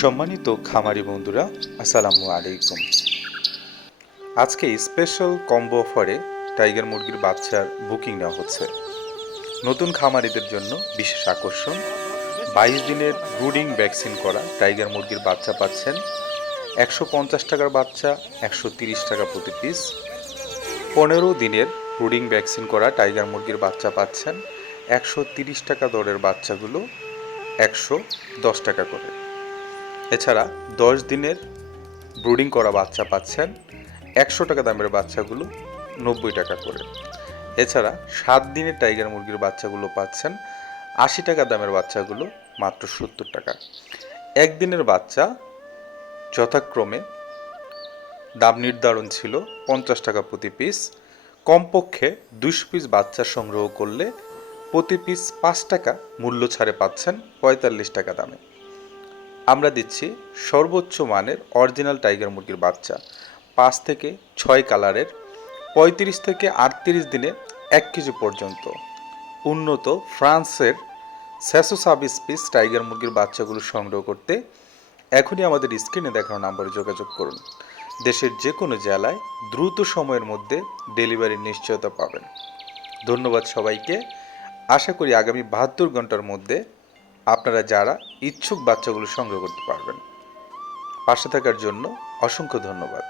সম্মানিত খামারি বন্ধুরা, আসসালামু আলাইকুম। আজকে স্পেশাল কম্বো অফারে টাইগার মুরগির বাচ্চার বুকিং নেওয়া হচ্ছে। নতুন খামারিদের জন্য বিশেষ আকর্ষণ, 22 দিনের ব্রুডিং ভ্যাকসিন করা টাইগার মুরগির বাচ্চা পাচ্ছেন 150 টাকার বাচ্চা 130 টাকা প্রতি পিস। 15 দিনের ব্রুডিং ভ্যাকসিন করা টাইগার মুরগির বাচ্চা পাচ্ছেন 130 টাকা দরের বাচ্চাগুলো 110 টাকা করে। এছাড়া 10 দিনের ব্রুডিং করা বাচ্চা পাচ্ছেন 100 টাকা দামের বাচ্চাগুলো 90 টাকা করে। এছাড়া 7 দিনের টাইগার মুরগির বাচ্চাগুলো পাচ্ছেন 80 টাকা দামের বাচ্চাগুলো মাত্র 70 টাকা। একদিনের বাচ্চা যথাক্রমে দাম নির্ধারণ ছিল 50 টাকা প্রতি পিস। কমপক্ষে 200 পিস বাচ্চা সংগ্রহ করলে প্রতি পিস 5 টাকা মূল্য ছাড়ে পাচ্ছেন 45 টাকা দামে। আমরা দিচ্ছি সর্বোচ্চ মানের অরিজিনাল টাইগার মুরগির বাচ্চা 5 থেকে 6 কালারের 35 থেকে 38 দিনে 1 কেজি পর্যন্ত। উন্নত ফ্রান্সের স্যাসো সাবস্পিস টাইগার মুরগির বাচ্চাগুলো সংগ্রহ করতে এখনই আমাদের স্ক্রিনে দেখানো নম্বরে যোগাযোগ করুন। দেশের যে কোনো জেলায় দ্রুত সময়ের মধ্যে ডেলিভারির নিশ্চয়তা পাবেন। ধন্যবাদ সবাইকে। আশা করি আগামী 72 ঘন্টার মধ্যে আপনারা যারা ইচ্ছুক বাচ্চাগুলো সংগ্রহ করতে পারবেন। পাশে থাকার জন্য অসংখ্য ধন্যবাদ।